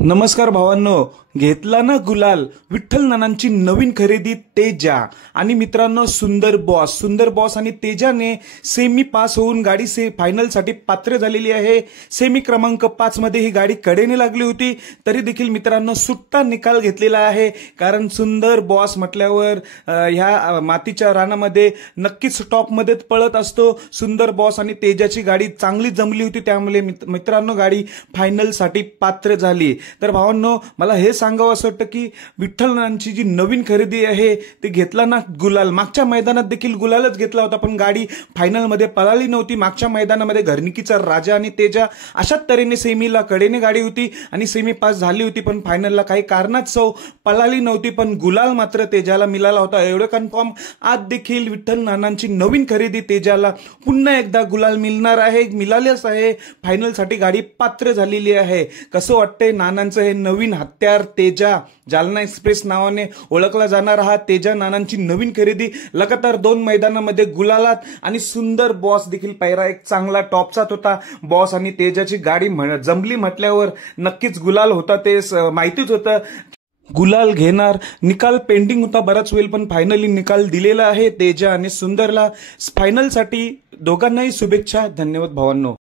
नमस्कार भावांनो, घेतला ना गुलाल. विठ्ठल नानांची नवीन खरेदी तेजा आणि मित्रांनो सुंदर बॉस आणि तेजाने सेमी पास होऊन गाडी फायनल साठी पात्र झालेली आहे. सेमी क्रमांक 5 मध्ये ही गाडी कडेने लागली होती, तरी देखील मित्रांनो सुट्टा निकाल घेतलेला आहे. कारण सुंदर बॉस म्हटल्यावर ह्या मातीच्या रानामध्ये नक्कीच टॉप मध्ये पळत असतो. सुंदर बॉस आणि तेजाची गाडी चांगली जमली होती, त्यामुळे मित्रांनो गाडी फायनल साठी पात्र झाली. तर भावांनो, मला हे सांगावं असं वाटतं की विठ्ठल नानांची जी नवीन खरेदी आहे ते घेतला ना गुलाल. मागच्या मैदानात देखील गुलालच घेतला होता, पण गाडी फायनल मध्ये पळाली नव्हती. मागच्या मैदानामध्ये घरनिकीचा राजा आणि तेजा अशाच तऱ्हेने सेमीला कडेने गाडी होती आणि सेमी पास झाली होती, पण फायनलला काही कारणास्तव पळाली नव्हती. पण गुलाल मात्र तेजाला मिळाला होता, एवढं कन्फर्म. आज देखील विठ्ठल नानांची नवीन खरेदी तेजाला पुन्हा एकदा गुलाल मिळणार आहे, मिळालेच आहे. फायनल साठी गाडी पात्र झालेली आहे. कसं वाटतंय नानांचं हे नवीन हत्यार तेजा? जालना एक्सप्रेस नावाने ओळखला जाणारा हा तेजा नानांची नवीन खरेदी लगातार 2 मैदानामध्ये गुलालात आणि सुंदर बॉस देखील पहिरा एक चांगला टॉपचाच होता. बॉस आणि तेजाची गाडी जमली म्हटल्यावर नक्कीच गुलाल होता, ते माहितीच होतं. गुलाल घेणार. निकाल पेंडिंग होता बराच वेळ, पण फायनली निकाल दिलेला आहे तेजा आणि सुंदरला. फायनलसाठी दोघांनाही शुभेच्छा. धन्यवाद भावांनो.